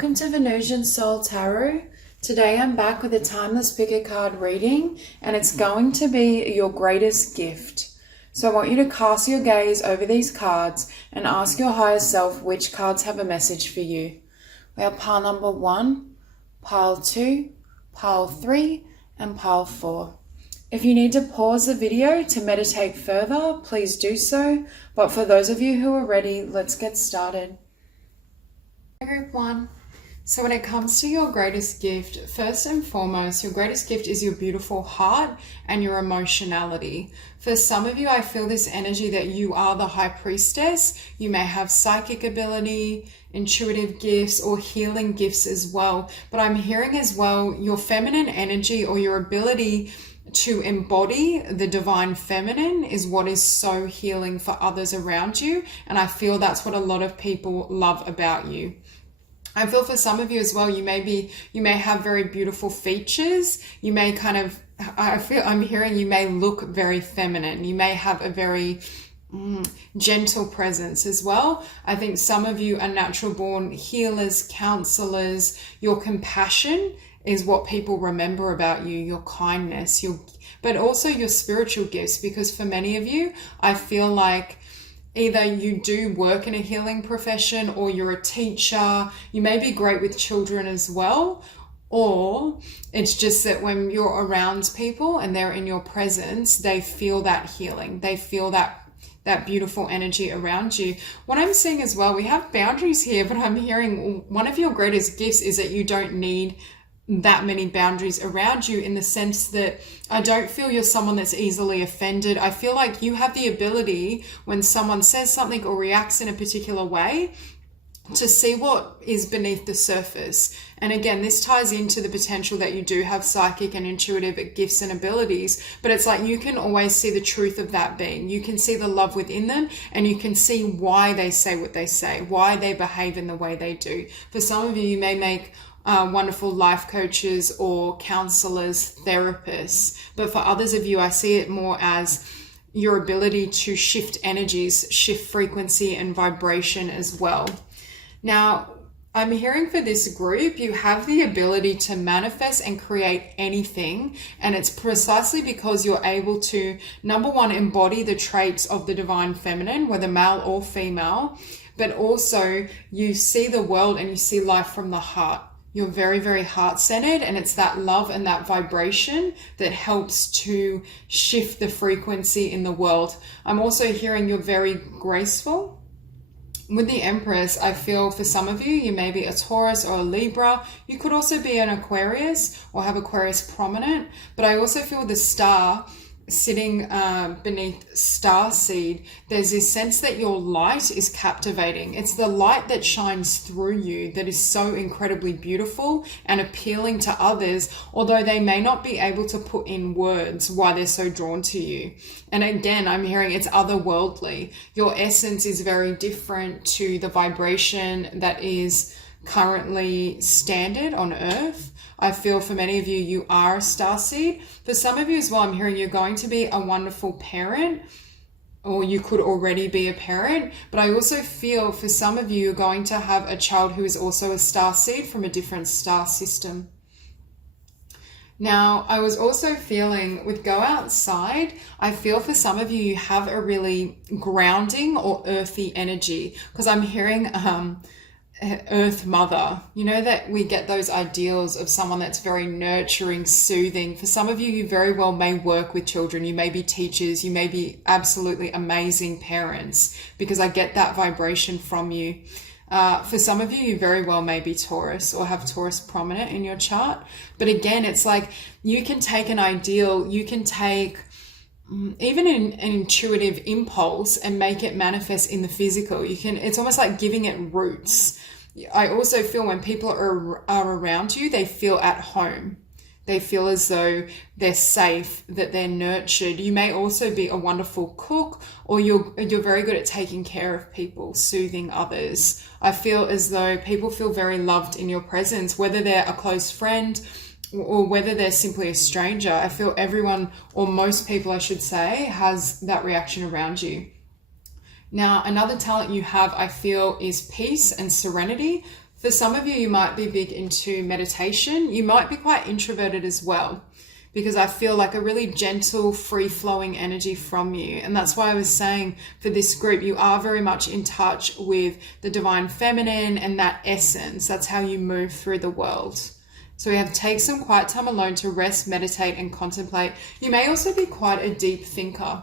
Welcome to Venusian Soul Tarot. Today I'm back with a timeless picker card reading, and it's going to be your greatest gift. So I want you to cast your gaze over these cards and ask your higher self which cards have a message for you. We have pile number 1, pile 2, pile 3, and pile 4. If you need to pause the video to meditate further, please do so. But for those of you who are ready, let's get started. Group 1. So when it comes to your greatest gift, first and foremost, your greatest gift is your beautiful heart and your emotionality. For some of you, I feel this energy that you are the high priestess. You may have psychic ability, intuitive gifts, or healing gifts as well. But I'm hearing as well your feminine energy or your ability to embody the divine feminine is what is so healing for others around you. And I feel that's what a lot of people love about you. I feel for some of you as well, you may have very beautiful features. You may I'm hearing you may look very feminine. You may have a very gentle presence as well. I think some of you are natural born healers, counselors. Your compassion is what people remember about you, your kindness, but also your spiritual gifts, because for many of you, I feel like either you do work in a healing profession or you're a teacher. You may be great with children as well, or it's just that when you're around people and they're in your presence, they feel that healing. They feel that beautiful energy around you. What I'm seeing as well, we have boundaries here, but I'm hearing one of your greatest gifts is that you don't need that many boundaries around you, in the sense that I don't feel you're someone that's easily offended. I feel like you have the ability, when someone says something or reacts in a particular way, to see what is beneath the surface. And again, this ties into the potential that you do have psychic and intuitive gifts and abilities, but it's like you can always see the truth of that being. You can see the love within them, and you can see why they say what they say, why they behave in the way they do. For some of you, you may make wonderful life coaches or counselors, therapists. But for others of you, I see it more as your ability to shift energies, shift frequency and vibration as well. Now, I'm hearing for this group, you have the ability to manifest and create anything. And it's precisely because you're able to, number one, embody the traits of the divine feminine, whether male or female, but also you see the world and you see life from the heart. You're very, very heart-centered, and it's that love and that vibration that helps to shift the frequency in the world. I'm also hearing you're very graceful. With the Empress, I feel for some of you, you may be a Taurus or a Libra. You could also be an Aquarius or have Aquarius prominent. But I also feel the star sitting beneath star seed. There's this sense that your light is captivating. It's the light that shines through you that is so incredibly beautiful and appealing to others, although they may not be able to put in words why they're so drawn to you. And again, I'm hearing it's otherworldly. Your essence is very different to the vibration that is currently standard on Earth. I feel for many of you, you are a starseed. For some of you as well, I'm hearing you're going to be a wonderful parent, or you could already be a parent. But I also feel for some of you, you're going to have a child who is also a starseed from a different star system. Now, I was also feeling with go outside, I feel for some of you, you have a really grounding or earthy energy, because I'm hearing Earth Mother. You know that we get those ideals of someone that's very nurturing, soothing. For some of you, you very well may work with children. You may be teachers. You may be absolutely amazing parents, because I get that vibration from you. For some of you, you very well may be Taurus or have Taurus prominent in your chart. But again, it's like you can take an ideal, you can take even an intuitive impulse and make it manifest in the physical. It's almost like giving it roots. I also feel when people are around you, they feel at home. They feel as though they're safe, that they're nurtured. You may also be a wonderful cook, or you're very good at taking care of people, soothing others. I feel as though people feel very loved in your presence, whether they're a close friend or whether they're simply a stranger. I feel everyone, or most people I should say, has that reaction around you. Now, another talent you have, I feel, is peace and serenity. For some of you, you might be big into meditation. You might be quite introverted as well, because I feel like a really gentle, free-flowing energy from you. And that's why I was saying for this group, you are very much in touch with the divine feminine and that essence. That's how you move through the world. So we have to take some quiet time alone to rest, meditate, and contemplate. You may also be quite a deep thinker.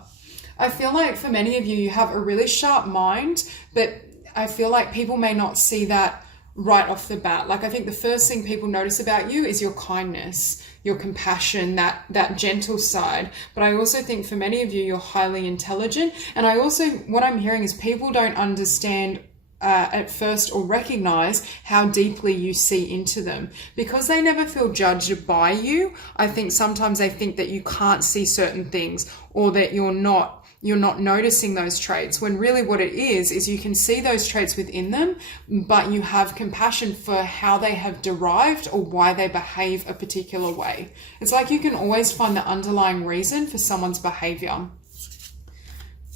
I feel like for many of you, you have a really sharp mind, but I feel like people may not see that right off the bat. Like, I think the first thing people notice about you is your kindness, your compassion, that gentle side. But I also think for many of you, you're highly intelligent. And I also, what I'm hearing is people don't understand at first or recognize how deeply you see into them, because they never feel judged by you. I think sometimes they think that you can't see certain things, or that you're not noticing those traits, when really what it is you can see those traits within them, but you have compassion for how they have derived or why they behave a particular way. It's like you can always find the underlying reason for someone's behavior.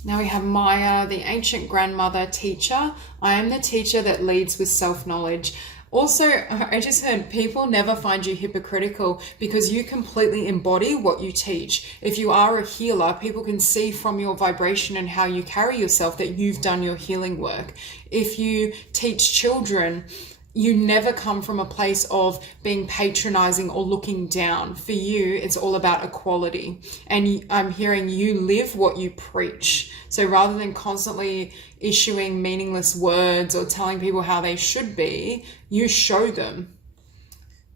Now we have Maya, the ancient grandmother teacher. I am the teacher that leads with self-knowledge. Also, I just heard people never find you hypocritical, because you completely embody what you teach. If you are a healer, people can see from your vibration and how you carry yourself that you've done your healing work. If you teach children, you never come from a place of being patronizing or looking down. For you, it's all about equality. And I'm hearing you live what you preach. So rather than constantly issuing meaningless words or telling people how they should be, you show them.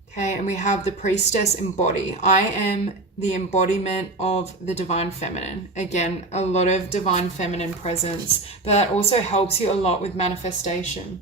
Okay, and we have the priestess embody. I am the embodiment of the divine feminine. Again, a lot of divine feminine presence, but that also helps you a lot with manifestation.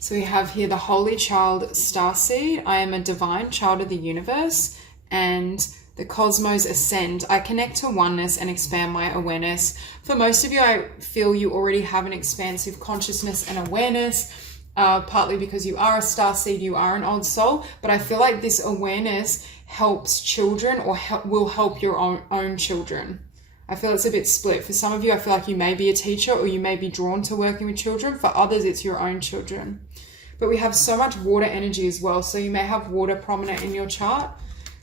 So we have here the Holy Child Starseed. I am a divine child of the universe, and the cosmos ascend. I connect to oneness and expand my awareness. For most of you, I feel you already have an expansive consciousness and awareness, partly because you are a starseed, you are an old soul, but I feel like this awareness helps children, or will help your own children. I feel it's a bit split. For some of you, I feel like you may be a teacher, or you may be drawn to working with children. For others, it's your own children. But we have so much water energy as well. So you may have water prominent in your chart.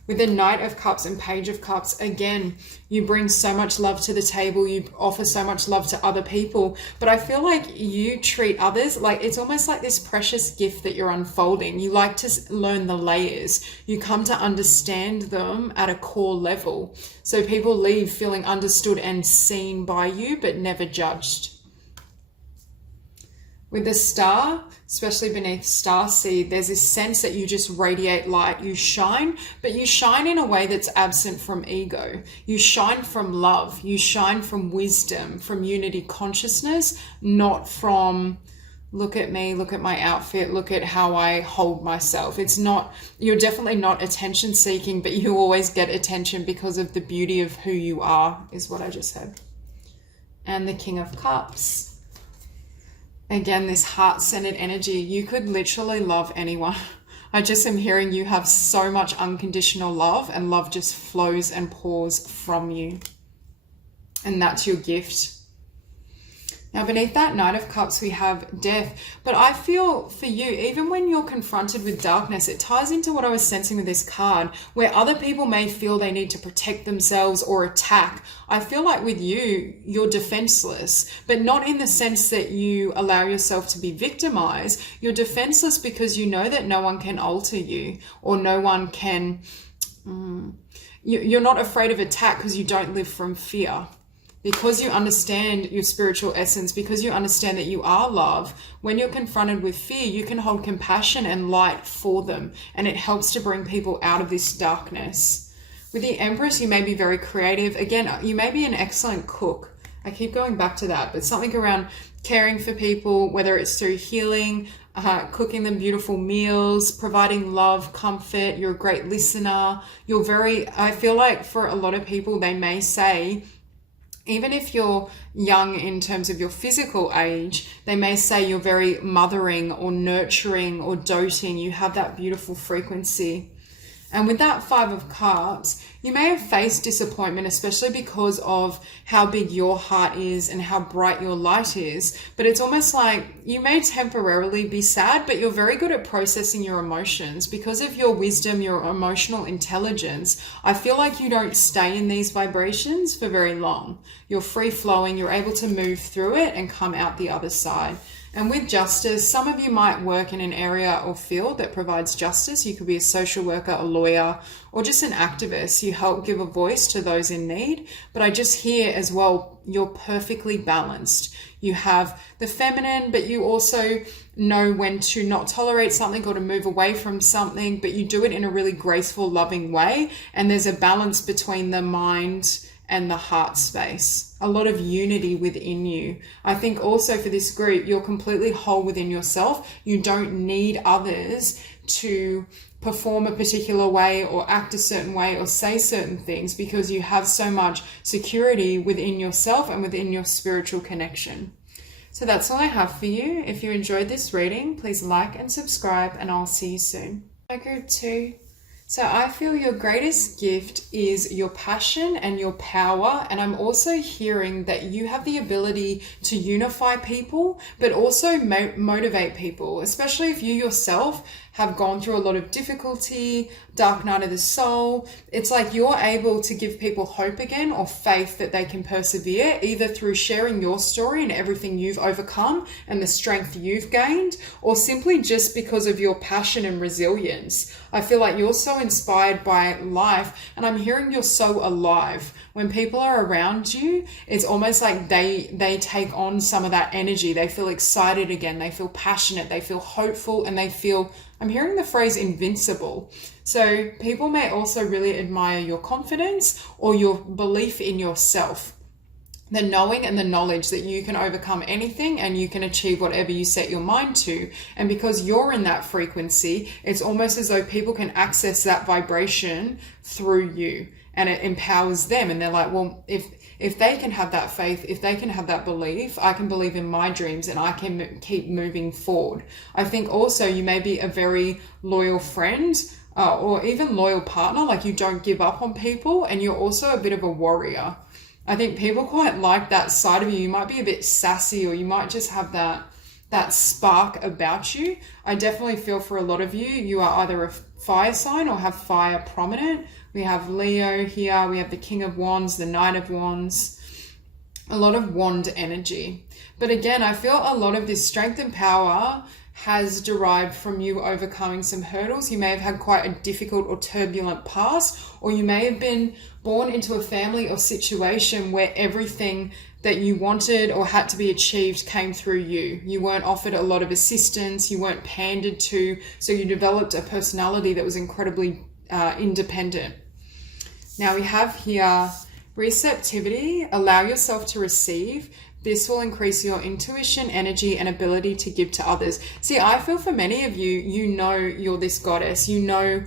With the Knight of Cups and Page of Cups, again, you bring so much love to the table. You offer so much love to other people. But I feel like you treat others like it's almost like this precious gift that you're unfolding. You like to learn the layers. You come to understand them at a core level. So people leave feeling understood and seen by you, but never judged. With the star, especially beneath starseed, there's this sense that you just radiate light. You shine, but you shine in a way that's absent from ego. You shine from love. You shine from wisdom, from unity consciousness, not from look at me, look at my outfit, look at how I hold myself. It's not, you're definitely not attention seeking, but you always get attention because of the beauty of who you are, is what I just said. And the King of Cups. Again, this heart-centered energy. You could literally love anyone. I just am hearing you have so much unconditional love, and love just flows and pours from you. And that's your gift. Now, beneath that Knight of Cups, we have death. But I feel for you, even when you're confronted with darkness, it ties into what I was sensing with this card, where other people may feel they need to protect themselves or attack. I feel like with you, you're defenseless, but not in the sense that you allow yourself to be victimized. You're defenseless because you know that no one can alter you, or no one can... You're not afraid of attack because you don't live from fear. Because you understand your spiritual essence, because you understand that you are love, when you're confronted with fear, you can hold compassion and light for them. And it helps to bring people out of this darkness. With the Empress, you may be very creative. Again, you may be an excellent cook. I keep going back to that, but something around caring for people, whether it's through healing, cooking them beautiful meals, providing love, comfort. You're a great listener. I feel like for a lot of people, they may say, even if you're young in terms of your physical age, they may say you're very mothering or nurturing or doting. You have that beautiful frequency. And with that Five of Cups, you may have faced disappointment, especially because of how big your heart is and how bright your light is. But it's almost like you may temporarily be sad, but you're very good at processing your emotions. Because of your wisdom, your emotional intelligence, I feel like you don't stay in these vibrations for very long. You're free flowing, you're able to move through it and come out the other side. And with justice, some of you might work in an area or field that provides justice. You could be a social worker, a lawyer, or just an activist. You help give a voice to those in need. But I just hear as well, you're perfectly balanced. You have the feminine, but you also know when to not tolerate something or to move away from something, but you do it in a really graceful, loving way. And there's a balance between the mind and the heart space, a lot of unity within you. I think also for this group, you're completely whole within yourself. You don't need others to perform a particular way or act a certain way or say certain things, because you have so much security within yourself and within your spiritual connection. So that's all I have for you. If you enjoyed this reading, please like and subscribe, and I'll see you soon. Hi, group 2. So I feel your greatest gift is your passion and your power. And I'm also hearing that you have the ability to unify people, but also motivate people, especially if you yourself have gone through a lot of difficulty, dark night of the soul. It's like you're able to give people hope again, or faith that they can persevere, either through sharing your story and everything you've overcome and the strength you've gained, or simply just because of your passion and resilience. I feel like you're so inspired by life, and I'm hearing you're so alive. When people are around you, it's almost like they take on some of that energy. They feel excited again. They feel passionate. They feel hopeful, and they feel, I'm hearing the phrase invincible. So people may also really admire your confidence or your belief in yourself. The knowing and the knowledge that you can overcome anything and you can achieve whatever you set your mind to. And because you're in that frequency, it's almost as though people can access that vibration through you, and it empowers them. And they're like, well, if they can have that faith, if they can have that belief, I can believe in my dreams and I can keep moving forward. I think also you may be a very loyal friend, or even loyal partner, like you don't give up on people, and you're also a bit of a warrior. I think people quite like that side of you. You might be a bit sassy, or you might just have that spark about you. I definitely feel for a lot of you, you are either a fire sign or have fire prominent. We have Leo here. We have the King of Wands, the Knight of Wands, a lot of wand energy. But again, I feel a lot of this strength and power has derived from you overcoming some hurdles. You may have had quite a difficult or turbulent past, or you may have been born into a family or situation where everything that you wanted or had to be achieved came through you. You weren't offered a lot of assistance, you weren't pandered to, so you developed a personality that was incredibly independent. Now we have here receptivity, allow yourself to receive. This will increase your intuition, energy, and ability to give to others. See, I feel for many of you, you know you're this goddess. You know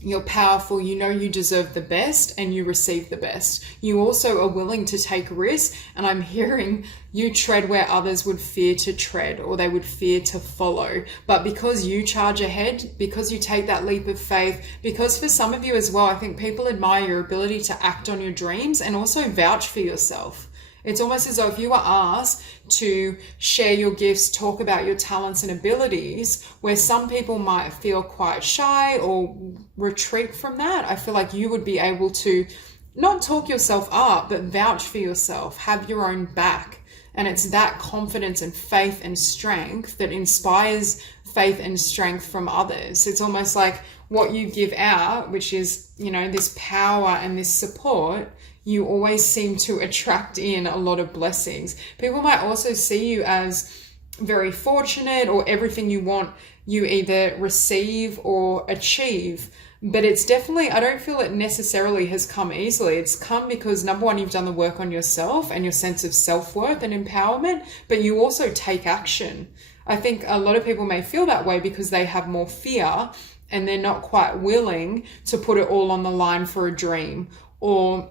you're powerful. You know you deserve the best and you receive the best. You also are willing to take risks. And I'm hearing you tread where others would fear to tread, or they would fear to follow. But because you charge ahead, because you take that leap of faith, because for some of you as well, I think people admire your ability to act on your dreams and also vouch for yourself. It's almost as though if you were asked to share your gifts, talk about your talents and abilities, where some people might feel quite shy or retreat from that, I feel like you would be able to not talk yourself up, but vouch for yourself, have your own back. And it's that confidence and faith and strength that inspires faith and strength from others. It's almost like what you give out, which is, you know, this power and this support, you always seem to attract in a lot of blessings. People might also see you as very fortunate, or everything you want, you either receive or achieve. But it's definitely, I don't feel it necessarily has come easily. It's come because, number one, you've done the work on yourself and your sense of self-worth and empowerment, but you also take action. I think a lot of people may feel that way because they have more fear and they're not quite willing to put it all on the line for a dream, or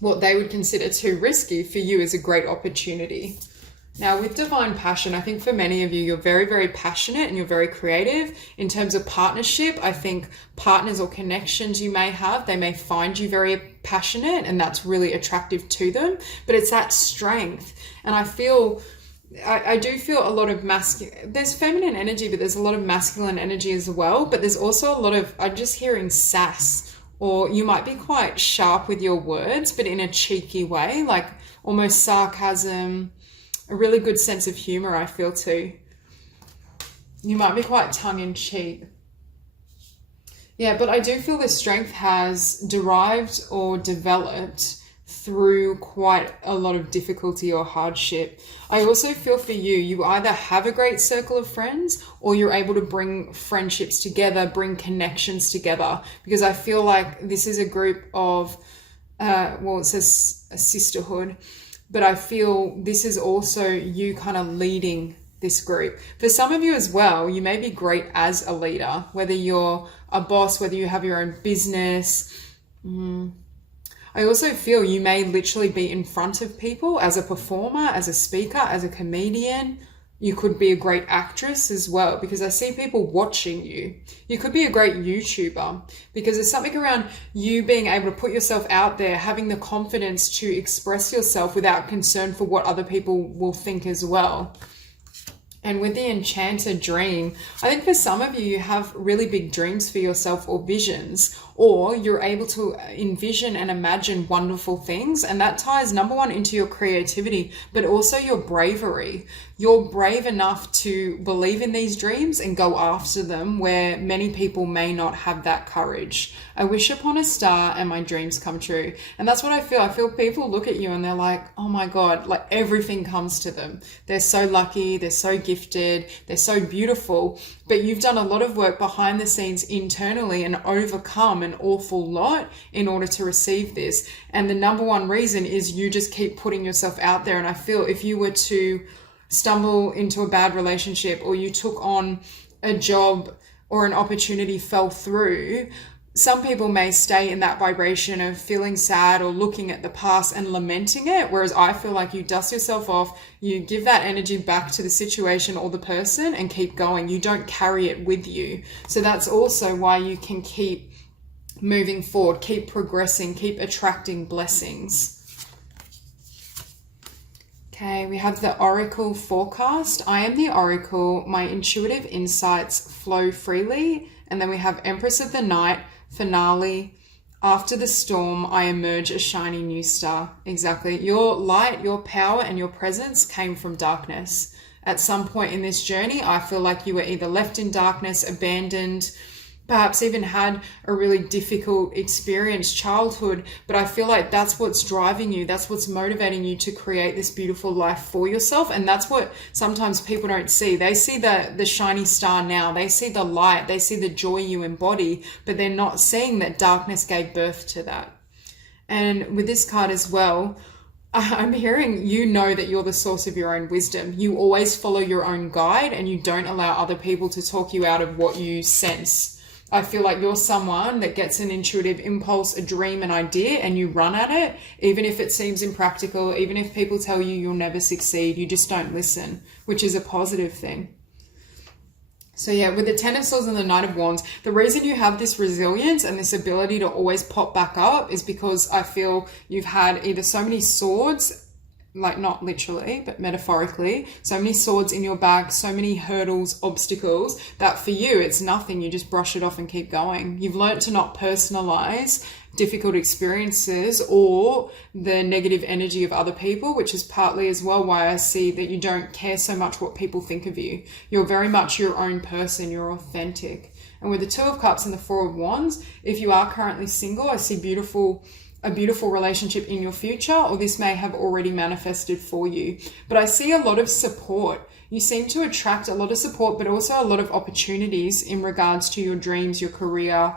what they would consider too risky for you is a great opportunity. Now, with divine passion, I think for many of you, you're very, very passionate and you're very creative. In terms of partnership, I think partners or connections you may have, they may find you very passionate and that's really attractive to them. But it's that strength. And I do feel a lot of there's feminine energy, but there's a lot of masculine energy as well. But there's also a lot of, I'm just hearing sass, or you might be quite sharp with your words, but in a cheeky way, like almost sarcasm, a really good sense of humor, I feel too. You might be quite tongue-in-cheek. Yeah, but I do feel this strength has derived or developed through quite a lot of difficulty or hardship. I also feel for you, you either have a great circle of friends or you're able to bring friendships together, bring connections together, because I feel like this is a group of, it says a sisterhood, but I feel this is also you kind of leading this group. For some of you as well, you may be great as a leader, whether you're a boss, whether you have your own business. I also feel you may literally be in front of people as a performer, as a speaker, as a comedian. You could be a great actress as well, because I see people watching you. You could be a great YouTuber, because there's something around you being able to put yourself out there, having the confidence to express yourself without concern for what other people will think as well. And with the enchanted dream, I think for some of you, you have really big dreams for yourself or visions, or you're able to envision and imagine wonderful things. And that ties, number one, into your creativity, but also your bravery. You're brave enough to believe in these dreams and go after them, where many people may not have that courage. I wish upon a star and my dreams come true. And that's what I feel. I feel people look at you and they're like, oh my God, like everything comes to them. They're so lucky. They're so gifted. They're so beautiful. But you've done a lot of work behind the scenes internally and overcome an awful lot in order to receive this. And the number one reason is you just keep putting yourself out there. And I feel if you were to stumble into a bad relationship, or you took on a job or an opportunity fell through, some people may stay in that vibration of feeling sad or looking at the past and lamenting it. Whereas I feel like you dust yourself off, you give that energy back to the situation or the person and keep going. You don't carry it with you. So that's also why you can keep moving forward, keep progressing, keep attracting blessings. Okay, we have the Oracle forecast. I am the Oracle. My intuitive insights flow freely. And then we have Empress of the Night, finale. After the storm, I emerge a shiny new star. Exactly. Your light, your power, and your presence came from darkness. At some point in this journey, I feel like you were either left in darkness, abandoned, perhaps even had a really difficult experience, childhood, but I feel like that's what's driving you. That's what's motivating you to create this beautiful life for yourself. And that's what sometimes people don't see. They see the shiny star now. They see the light. They see the joy you embody, but they're not seeing that darkness gave birth to that. And with this card as well, I'm hearing you know that you're the source of your own wisdom. You always follow your own guide and you don't allow other people to talk you out of what you sense. I feel like you're someone that gets an intuitive impulse, a dream, an idea, and you run at it, even if it seems impractical, even if people tell you you'll never succeed, you just don't listen, which is a positive thing. So yeah, with the Ten of Swords and the Knight of Wands, the reason you have this resilience and this ability to always pop back up is because I feel you've had either so many swords, like not literally, but metaphorically, so many swords in your bag, so many hurdles, obstacles, that for you, it's nothing. You just brush it off and keep going. You've learned to not personalize difficult experiences or the negative energy of other people, which is partly as well why I see that you don't care so much what people think of you. You're very much your own person. You're authentic. And with the Two of Cups and the Four of Wands, if you are currently single, I see a beautiful relationship in your future, or this may have already manifested for you. But I see a lot of support. You seem to attract a lot of support, but also a lot of opportunities in regards to your dreams, your career,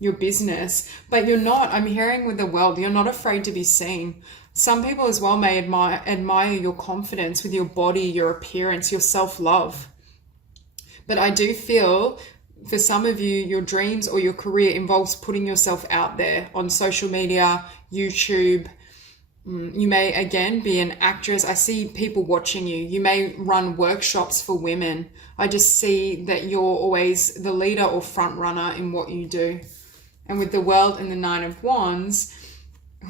your business. But you're not, I'm hearing with the World, you're not afraid to be seen. Some people as well may admire your confidence with your body, your appearance, your self-love. But I do feel for some of you, your dreams or your career involves putting yourself out there on social media, YouTube, You may, again, be an actress. I see people watching you. You may run workshops for women. I just see that you're always the leader or front runner in what you do. And with the World and the Nine of Wands,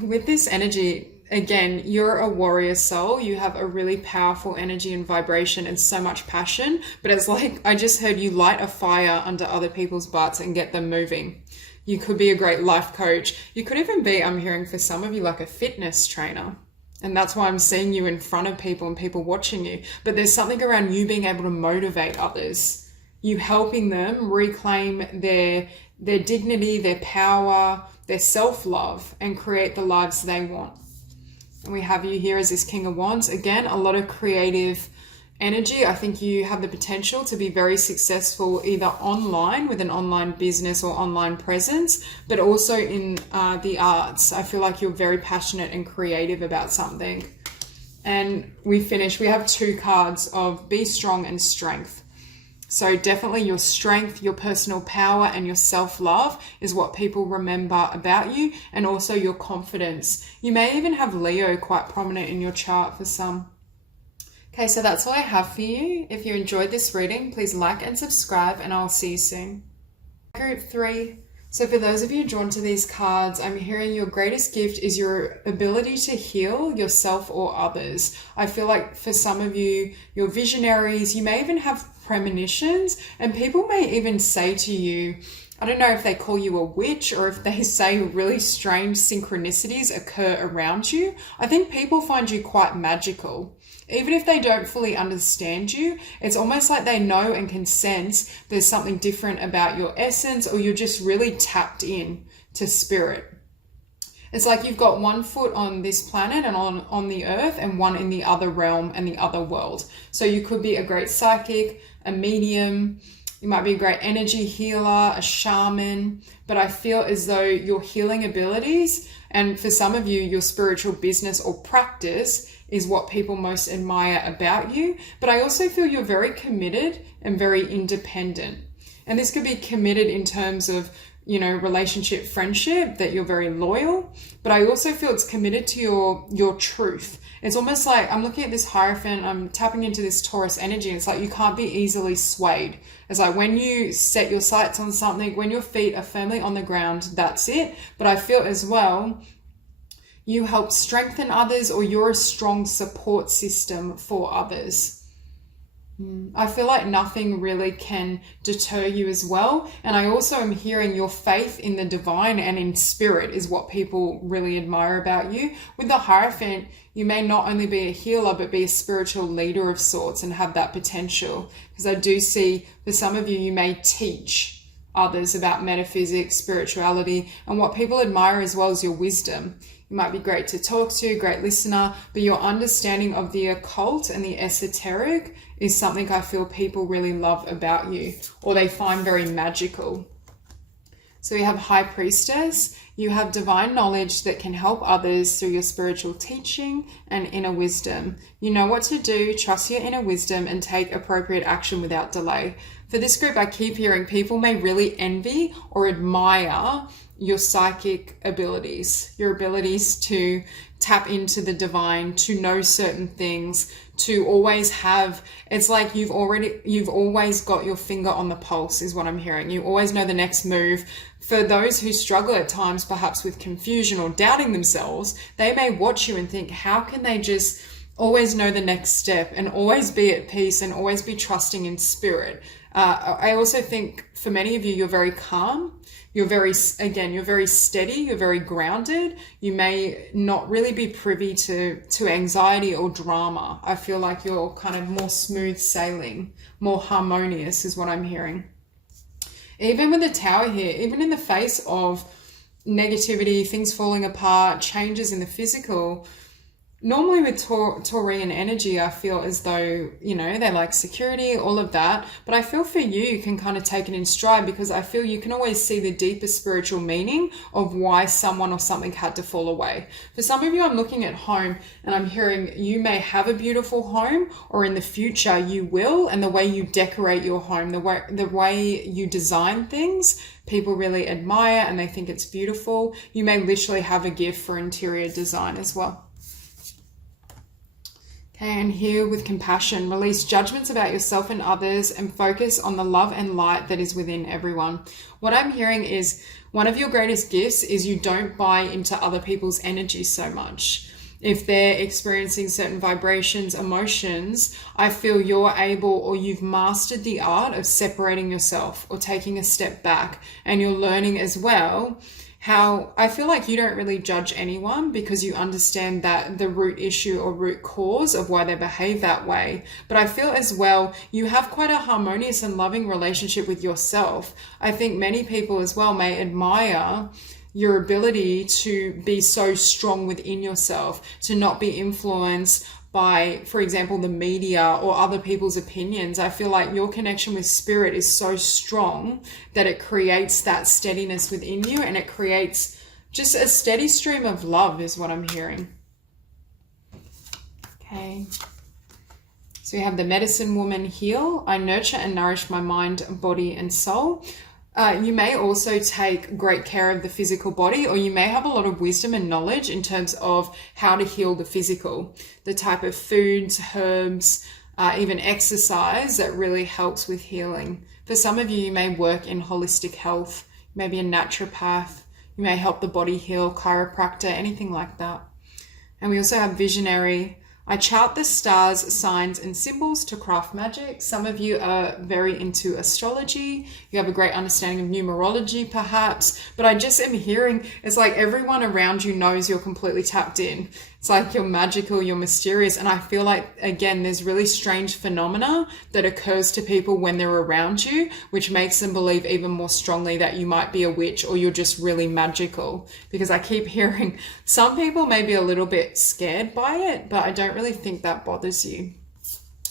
with this energy, again, you're a warrior soul. You have a really powerful energy and vibration and so much passion. But it's like, I just heard you light a fire under other people's butts and get them moving. You could be a great life coach. You could even be, I'm hearing for some of you, like a fitness trainer. And that's why I'm seeing you in front of people and people watching you. But there's something around you being able to motivate others. You helping them reclaim their dignity, their power, their self-love, and create the lives they want. And we have you here as this King of Wands. Again, a lot of creative energy. I think you have the potential to be very successful either online with an online business or online presence, but also in the arts. I feel like you're very passionate and creative about something. And we have 2 cards of be strong and strength. So definitely your strength, your personal power, and your self-love is what people remember about you, and also your confidence. You may even have Leo quite prominent in your chart for some. Okay, so that's all I have for you. If you enjoyed this reading, please like and subscribe, and I'll see you soon. Group 3. So for those of you drawn to these cards, I'm hearing your greatest gift is your ability to heal yourself or others. I feel like for some of you, you're visionaries. You may even have premonitions, and people may even say to you, I don't know if they call you a witch or if they say really strange synchronicities occur around you. I think people find you quite magical. Even if they don't fully understand you, it's almost like they know and can sense there's something different about your essence, or you're just really tapped in to spirit. It's like you've got one foot on this planet and on the earth, and one in the other realm and the other world. So you could be a great psychic, a medium, you might be a great energy healer, a shaman, but I feel as though your healing abilities, and for some of you, your spiritual business or practice, is what people most admire about you. But I also feel you're very committed and very independent. And this could be committed in terms of, relationship, friendship, that you're very loyal. But I also feel it's committed to your truth. It's almost like I'm looking at this Hierophant, I'm tapping into this Taurus energy. It's like you can't be easily swayed. It's like when you set your sights on something, when your feet are firmly on the ground, that's it. But I feel as well, you help strengthen others, or you're a strong support system for others. I feel like nothing really can deter you as well. And I also am hearing your faith in the divine and in spirit is what people really admire about you. With the Hierophant, you may not only be a healer, but be a spiritual leader of sorts and have that potential. Because I do see for some of you, you may teach others about metaphysics, spirituality, and what people admire as well is your wisdom. You might be great to talk to, great listener, but your understanding of the occult and the esoteric is something I feel people really love about you, or they find very magical. So we have High Priestess. You have divine knowledge that can help others through your spiritual teaching and inner wisdom. You know what to do, trust your inner wisdom, and take appropriate action without delay. For this group, I keep hearing people may really envy or admire your psychic abilities, your abilities to tap into the divine, to know certain things, to always have, it's like you've always got your finger on the pulse is what I'm hearing. You always know the next move. For those who struggle at times, perhaps with confusion or doubting themselves, they may watch you and think, how can they just always know the next step and always be at peace and always be trusting in spirit? I also think for many of you, you're very calm. You're very steady. You're very grounded. You may not really be privy to anxiety or drama. I feel like you're kind of more smooth sailing, more harmonious is what I'm hearing. Even with the Tower here, even in the face of negativity, things falling apart, changes in the physical, normally with Taurian energy, I feel as though, they like security, all of that. But I feel for you can kind of take it in stride, because I feel you can always see the deeper spiritual meaning of why someone or something had to fall away. For some of you, I'm looking at home and I'm hearing you may have a beautiful home, or in the future you will. And the way you decorate your home, the way you design things, people really admire and they think it's beautiful. You may literally have a gift for interior design as well. And heal with compassion. Release judgments about yourself and others and focus on the love and light that is within everyone. What I'm hearing is one of your greatest gifts is you don't buy into other people's energy so much. If they're experiencing certain vibrations, emotions, I feel you're able, or you've mastered the art of separating yourself or taking a step back. And you're learning as well how I feel like you don't really judge anyone because you understand that the root issue or root cause of why they behave that way. But I feel as well, you have quite a harmonious and loving relationship with yourself. I think many people as well may admire your ability to be so strong within yourself, to not be influenced by, for example, the media or other people's opinions. I feel like your connection with spirit is so strong that it creates that steadiness within you, and it creates just a steady stream of love is what I'm hearing. Okay. So we have the medicine woman heal. I nurture and nourish my mind, body, and soul. You may also take great care of the physical body, or you may have a lot of wisdom and knowledge in terms of how to heal the physical, the type of foods, herbs, even exercise that really helps with healing. For some of you, you may work in holistic health, maybe a naturopath, you may help the body heal, chiropractor, anything like that. And we also have visionary. I chart the stars, signs, and symbols to craft magic. Some of you are very into astrology. You have a great understanding of numerology, perhaps. But I just am hearing, it's like everyone around you knows you're completely tapped in. It's like you're magical, you're mysterious. And I feel like, again, there's really strange phenomena that occurs to people when they're around you, which makes them believe even more strongly that you might be a witch or you're just really magical. Because I keep hearing some people may be a little bit scared by it, but I don't really think that bothers you.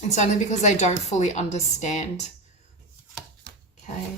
It's only because they don't fully understand. Okay.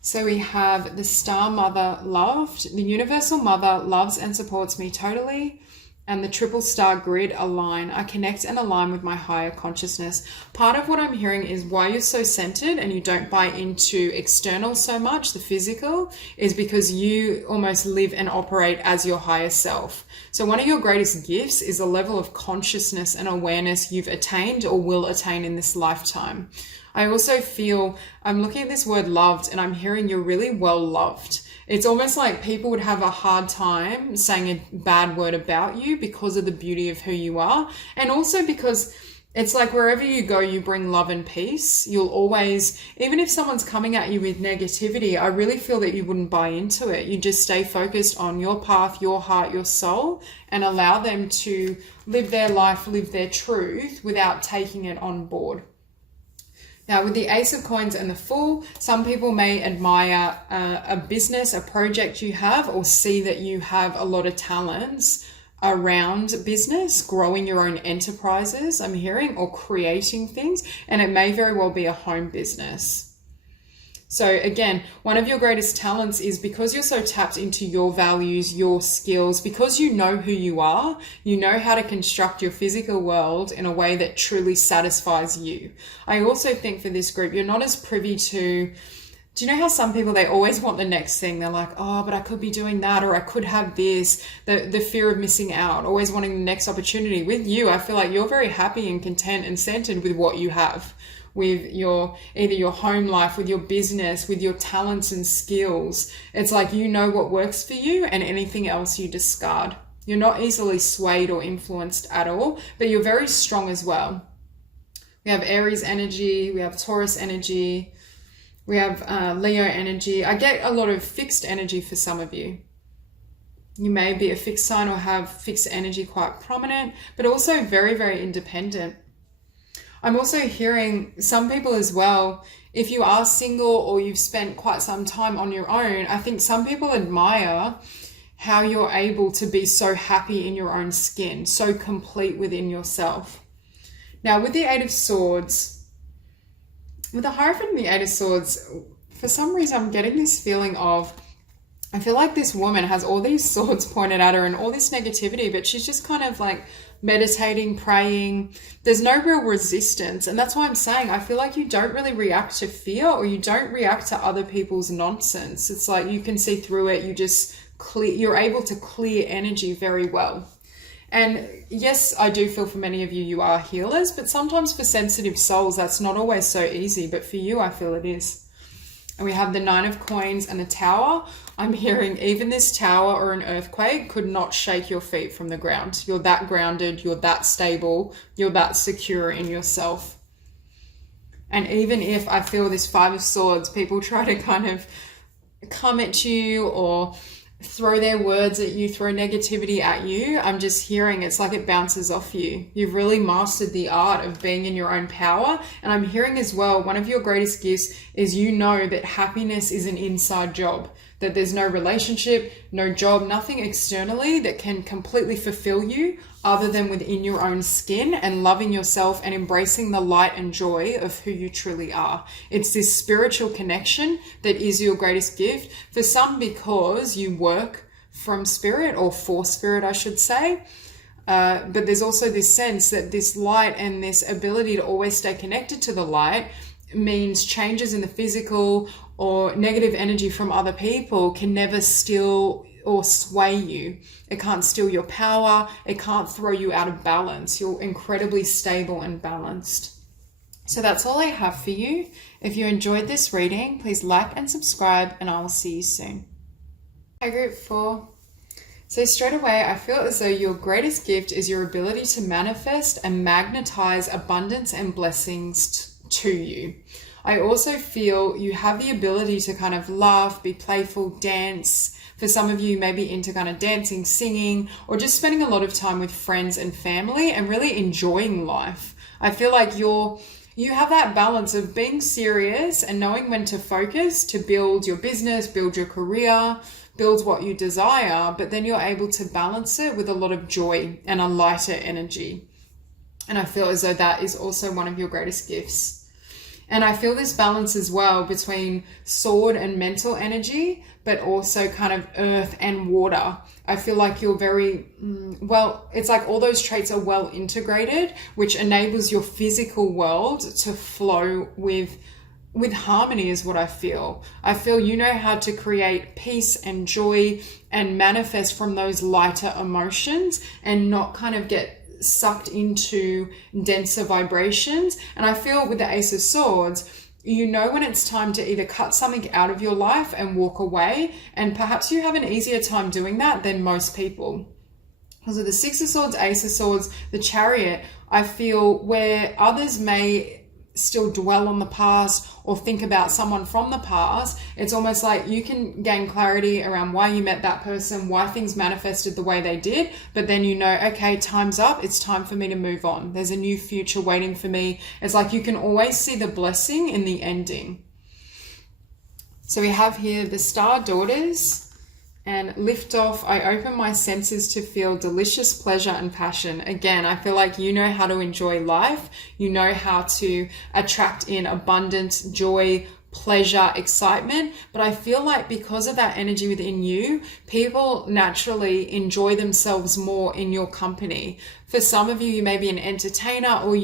So we have the Star Mother loved. The Universal Mother loves and supports me totally. And the triple star grid align. I connect and align with my higher consciousness. Part of what I'm hearing is why you're so centered and you don't buy into external so much, the physical, is because you almost live and operate as your higher self. So one of your greatest gifts is a level of consciousness and awareness you've attained or will attain in this lifetime. I also feel, I'm looking at this word loved, and I'm hearing you're really well loved. It's almost like people would have a hard time saying a bad word about you because of the beauty of who you are. And also because it's like wherever you go, you bring love and peace. You'll always, even if someone's coming at you with negativity, I really feel that you wouldn't buy into it. You just stay focused on your path, your heart, your soul, and allow them to live their life, live their truth without taking it on board. Now, with the Ace of Coins and the Fool, some people may admire a business, a project you have, or see that you have a lot of talents around business, growing your own enterprises, I'm hearing, or creating things, and it may very well be a home business. So again, one of your greatest talents is because you're so tapped into your values, your skills, because you know who you are, you know how to construct your physical world in a way that truly satisfies you. I also think for this group, you're not as privy to, do you know how some people, they always want the next thing? They're like, oh, but I could be doing that, or I could have this, the fear of missing out, always wanting the next opportunity. With you, I feel like you're very happy and content and centered with what you have, with your, either your home life, with your business, with your talents and skills. It's like you know what works for you, and anything else you discard. You're not easily swayed or influenced at all, but you're very strong as well. We have Aries energy, we have Taurus energy, we have Leo energy. I get a lot of fixed energy for some of you. You may be a fixed sign or have fixed energy quite prominent, but also very, very independent. I'm also hearing some people as well, if you are single or you've spent quite some time on your own, I think some people admire how you're able to be so happy in your own skin, so complete within yourself. Now, with the Eight of Swords, with the Hierophant and the Eight of Swords, for some reason I'm getting this feeling of, I feel like this woman has all these swords pointed at her and all this negativity, but she's just kind of like meditating, praying. There's no real resistance. And that's why I'm saying, I feel like you don't really react to fear, or you don't react to other people's nonsense. It's like you can see through it. You just clear, you're able to clear energy very well. And yes, I do feel for many of you, you are healers, but sometimes for sensitive souls, that's not always so easy. But for you, I feel it is. And we have the Nine of Coins and the Tower. I'm hearing even this tower or an earthquake could not shake your feet from the ground. You're that grounded, you're that stable, you're that secure in yourself. And even if I feel this Five of Swords, people try to kind of come at you or throw their words at you, throw negativity at you, I'm just hearing it's like it bounces off you. You've really mastered the art of being in your own power. And I'm hearing as well, one of your greatest gifts is you know that happiness is an inside job, that there's no relationship, no job, nothing externally that can completely fulfill you other than within your own skin, and loving yourself and embracing the light and joy of who you truly are. It's this spiritual connection that is your greatest gift. For some, because you work from spirit, or for spirit, I should say. But there's also this sense that this light and this ability to always stay connected to the light means changes in the physical or negative energy from other people can never steal or sway you. It can't steal your power. It can't throw you out of balance. You're incredibly stable and balanced. So that's all I have for you. If you enjoyed this reading, please like and subscribe, and I will see you soon. Okay, group 4. So straight away, I feel as though your greatest gift is your ability to manifest and magnetize abundance and blessings to you. I also feel you have the ability to kind of laugh, be playful, dance. For some of you, maybe into kind of dancing, singing, or just spending a lot of time with friends and family and really enjoying life. I feel like you have that balance of being serious and knowing when to focus to build your business, build your career, build what you desire, but then you're able to balance it with a lot of joy and a lighter energy. And I feel as though that is also one of your greatest gifts. And I feel this balance as well between sword and mental energy, but also kind of earth and water. I feel like you're very, it's like all those traits are well integrated, which enables your physical world to flow with harmony is what I feel. I feel you know how to create peace and joy and manifest from those lighter emotions and not kind of get sucked into denser vibrations. And I feel with the Ace of Swords, you know when it's time to either cut something out of your life and walk away, and perhaps you have an easier time doing that than most people. Because of the Six of Swords, Ace of Swords, the Chariot, I feel where others may still dwell on the past or think about someone from the past, it's almost like you can gain clarity around why you met that person, why things manifested the way they did, but then you know, okay, time's up, it's time for me to move on. There's a new future waiting for me. It's like you can always see the blessing in the ending. So we have here the Star Daughters. And lift off, I open my senses to feel delicious pleasure and passion. Again, I feel like you know how to enjoy life. You know how to attract in abundance, joy, pleasure, excitement. But I feel like because of that energy within you, people naturally enjoy themselves more in your company. For some of you, you may be an entertainer, or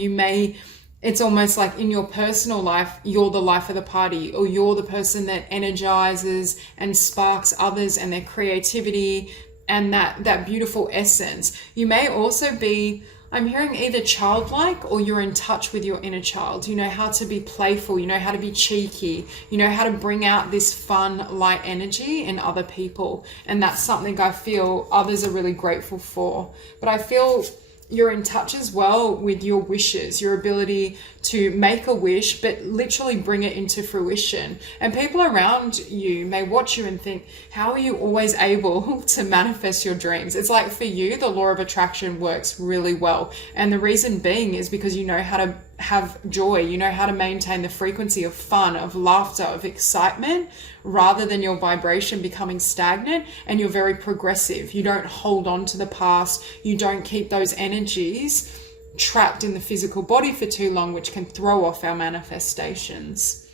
it's almost like in your personal life, you're the life of the party, or you're the person that energizes and sparks others and their creativity and that beautiful essence. You may also be, I'm hearing either childlike, or you're in touch with your inner child. You know how to be playful, you know how to be cheeky, you know how to bring out this fun, light energy in other people. And that's something I feel others are really grateful for. But I feel you're in touch as well with your wishes, your ability to make a wish, but literally bring it into fruition. And people around you may watch you and think, how are you always able to manifest your dreams? It's like for you, the law of attraction works really well. And the reason being is because you know how to have joy, you know how to maintain the frequency of fun, of laughter, of excitement, rather than your vibration becoming stagnant. And you're very progressive. You don't hold on to the past. You don't keep those energies trapped in the physical body for too long, which can throw off our manifestations.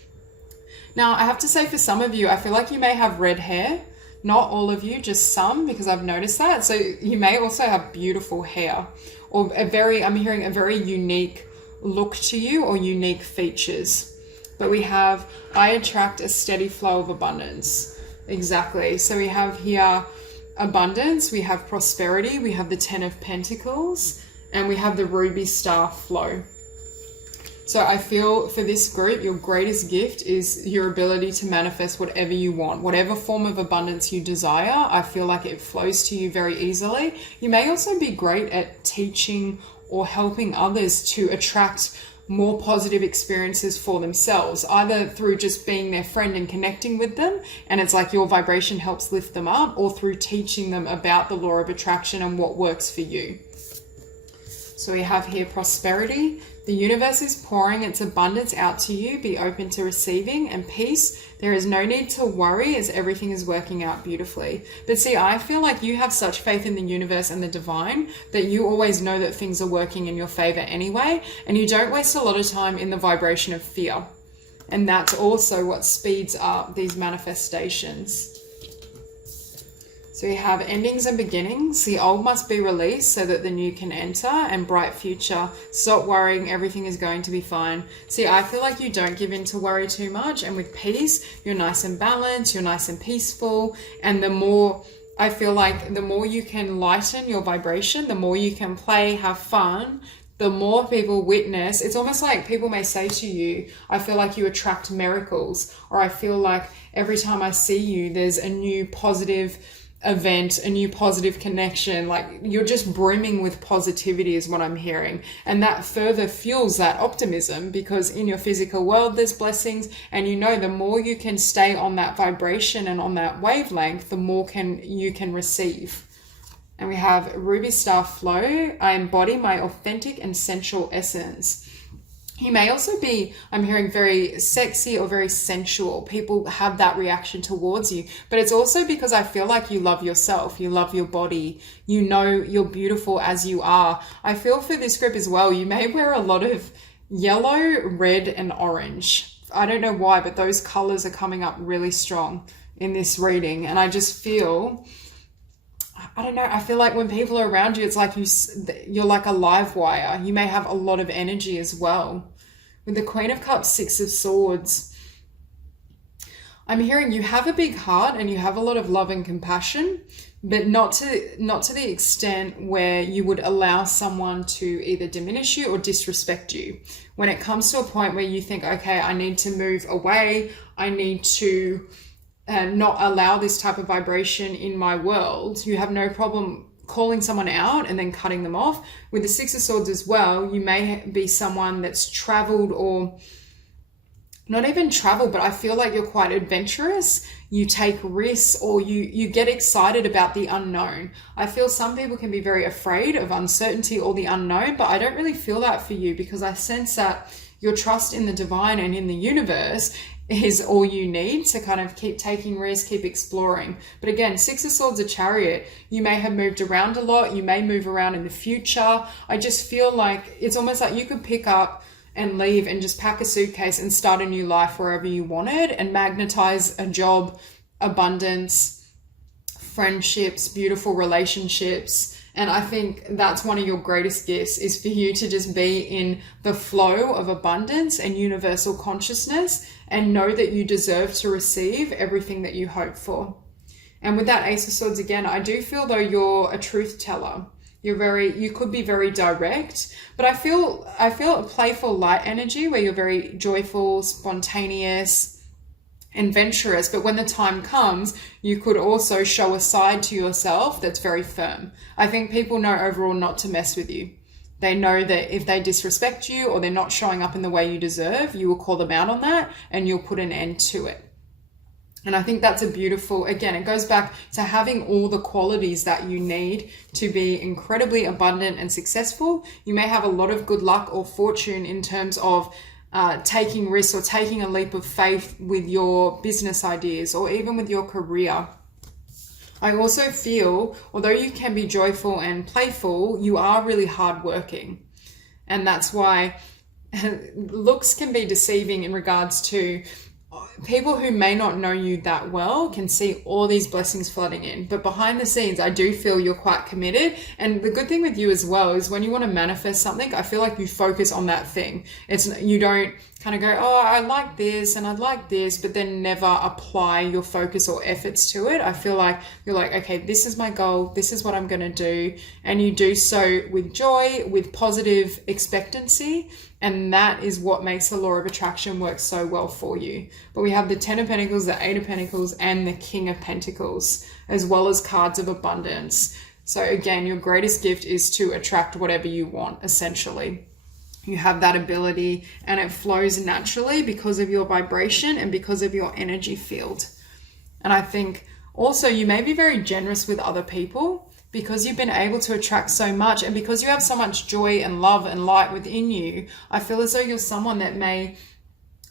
Now, I have to say, for some of you, I feel like you may have red hair. Not all of you, just some, because I've noticed that. So you may also have beautiful hair, or I'm hearing a very unique look to you, or unique features. But we have, I attract a steady flow of abundance. Exactly. So we have here abundance, we have prosperity, we have the 10 of Pentacles, and we have the ruby star flow. So I feel for this group, your greatest gift is your ability to manifest whatever you want, whatever form of abundance you desire. I feel like it flows to you very easily. You may also be great at teaching or helping others to attract more positive experiences for themselves, either through just being their friend and connecting with them, and it's like your vibration helps lift them up, or through teaching them about the law of attraction and what works for you. So we have here prosperity. The universe is pouring its abundance out to you. Be open to receiving. And peace. There is no need to worry as everything is working out beautifully. But see, I feel like you have such faith in the universe and the divine that you always know that things are working in your favor anyway. And you don't waste a lot of time in the vibration of fear. And that's also what speeds up these manifestations. So we have endings and beginnings. The old must be released so that the new can enter, and bright future. Stop worrying, everything is going to be fine. See, I feel like you don't give in to worry too much, and with peace, you're nice and balanced, you're nice and peaceful, and the more, I feel like the more you can lighten your vibration, the more you can play, have fun, the more people witness. It's almost like people may say to you, I feel like you attract miracles, or I feel like every time I see you, there's a new positive event, a new positive connection. Like you're just brimming with positivity is what I'm hearing, and that further fuels that optimism, because in your physical world there's blessings, and you know the more you can stay on that vibration and on that wavelength, the more you can receive. And we have ruby star flow. I embody my authentic and sensual essence. He may also be, I'm hearing, very sexy or very sensual. People have that reaction towards you. But it's also because I feel like you love yourself. You love your body. You know you're beautiful as you are. I feel for this group as well, you may wear a lot of yellow, red, and orange. I don't know why, but those colors are coming up really strong in this reading. And I just feel, I don't know, I feel like when people are around you, it's like you're like a live wire. You may have a lot of energy as well. With the Queen of Cups, Six of Swords, I'm hearing you have a big heart and you have a lot of love and compassion, but not to the extent where you would allow someone to either diminish you or disrespect you. When it comes to a point where you think, okay, I need to move away, I need to not allow this type of vibration in my world, you have no problem calling someone out and then cutting them off. With the Six of Swords as well, you may be someone that's traveled, or not even travel, but I feel like you're quite adventurous. You take risks, or you get excited about the unknown. I feel some people can be very afraid of uncertainty or the unknown, but I don't really feel that for you, because I sense that your trust in the divine and in the universe is all you need to kind of keep taking risks, keep exploring. But again, Six of Swords, a Chariot. You may have moved around a lot. You may move around in the future. I just feel like it's almost like you could pick up and leave and just pack a suitcase and start a new life wherever you wanted, and magnetize a job, abundance, friendships, beautiful relationships. And I think that's one of your greatest gifts, is for you to just be in the flow of abundance and universal consciousness, and know that you deserve to receive everything that you hope for. And with that Ace of Swords again, I do feel though you're a truth teller. You could be very direct, but I feel a playful light energy where you're very joyful, spontaneous, adventurous. But when the time comes, you could also show a side to yourself that's very firm. I think people know overall not to mess with you. They know that if they disrespect you or they're not showing up in the way you deserve, you will call them out on that and you'll put an end to it. And I think that's a beautiful, again, it goes back to having all the qualities that you need to be incredibly abundant and successful. You may have a lot of good luck or fortune in terms of taking risks or taking a leap of faith with your business ideas or even with your career. I also feel, although you can be joyful and playful, you are really hardworking. And that's why looks can be deceiving in regards to people who may not know you that well can see all these blessings flooding in. But behind the scenes, I do feel you're quite committed. And the good thing with you as well is when you want to manifest something, I feel like you focus on that thing. You don't kind of go, oh, I like this and I'd like this, but then never apply your focus or efforts to it. I feel like you're like, okay, this is my goal. This is what I'm going to do. And you do so with joy, with positive expectancy. And that is what makes the law of attraction work so well for you. But we have the 10 of Pentacles, the 8 of Pentacles, and the King of Pentacles, as well as cards of abundance. So again, your greatest gift is to attract whatever you want, essentially. You have that ability and it flows naturally because of your vibration and because of your energy field. And I think also you may be very generous with other people because you've been able to attract so much, and because you have so much joy and love and light within you. I feel as though you're someone that may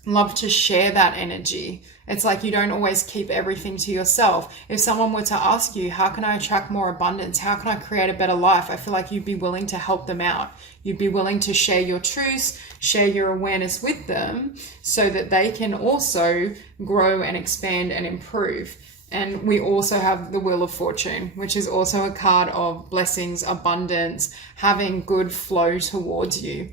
love to share that energy. It's like you don't always keep everything to yourself. If someone were to ask you, how can I attract more abundance? How can I create a better life? I feel like you'd be willing to help them out. You'd be willing to share your truths, share your awareness with them so that they can also grow and expand and improve. And we also have the Wheel of Fortune, which is also a card of blessings, abundance, having good flow towards you.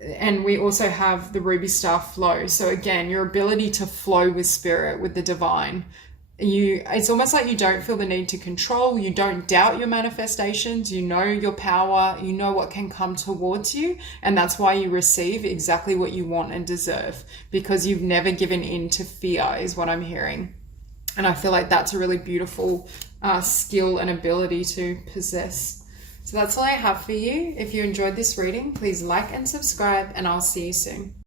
And we also have the Ruby Star Flow. So again, your ability to flow with spirit, with the divine. It's almost like you don't feel the need to control. You don't doubt your manifestations. You know your power. You know what can come towards you. And that's why you receive exactly what you want and deserve, because you've never given in to fear, is what I'm hearing. And I feel like that's a really beautiful skill and ability to possess. So that's all I have for you. If you enjoyed this reading, please like and subscribe, and I'll see you soon.